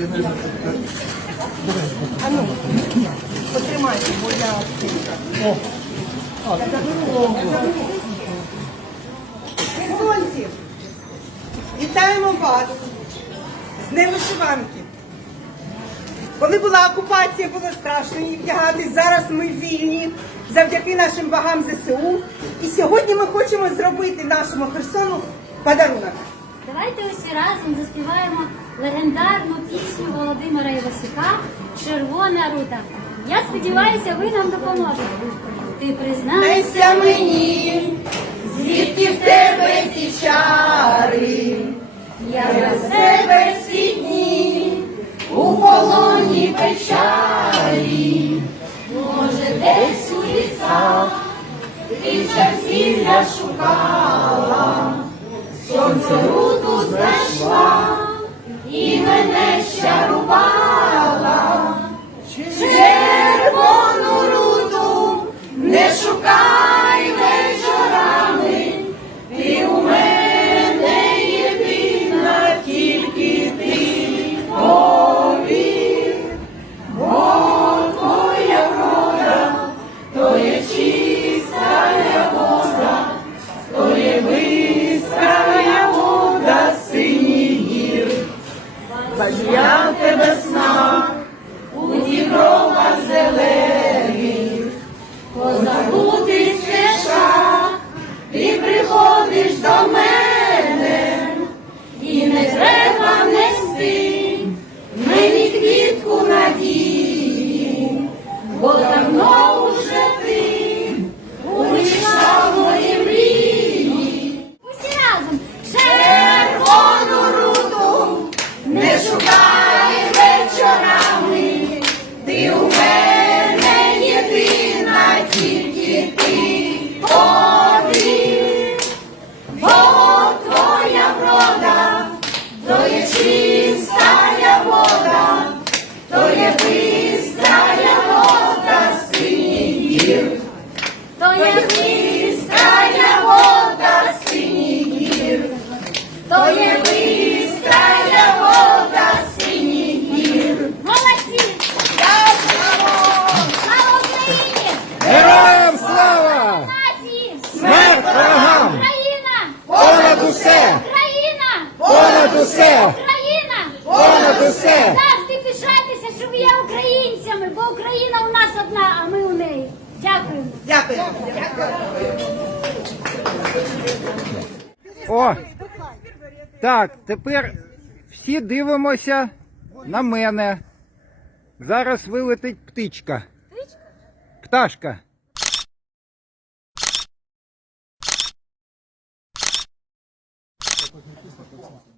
А ну, потримайте, бо я О, Прикольці, вітаємо вас з Днем вишиванки. Коли була окупація, було страшно її вдягати. Зараз ми вільні завдяки нашим багам ЗСУ. І сьогодні ми хочемо зробити нашому Херсону подарунок. Давайте усі разом заспіваємо легендарну пісню Володимира Івасюка Червона рута. Я сподіваюся, ви нам допоможете. Ти признайся мені, звідки в тебе ці чари, я без тебе всі дні у полоні печалі, може, десь у лісах, ти часів я шукав. Іскання вода синій то є іскання вода синій гір. Молодці! Слава Україні! Героям слава! Україна! Понад усе! Україна! Понад усе! Україна! Понад усе! Завжди пишайтеся, що ви є українцями, бо Україна о, так, тепер всі дивимося на мене. Зараз вилетить птичка. Пташка. Пташка.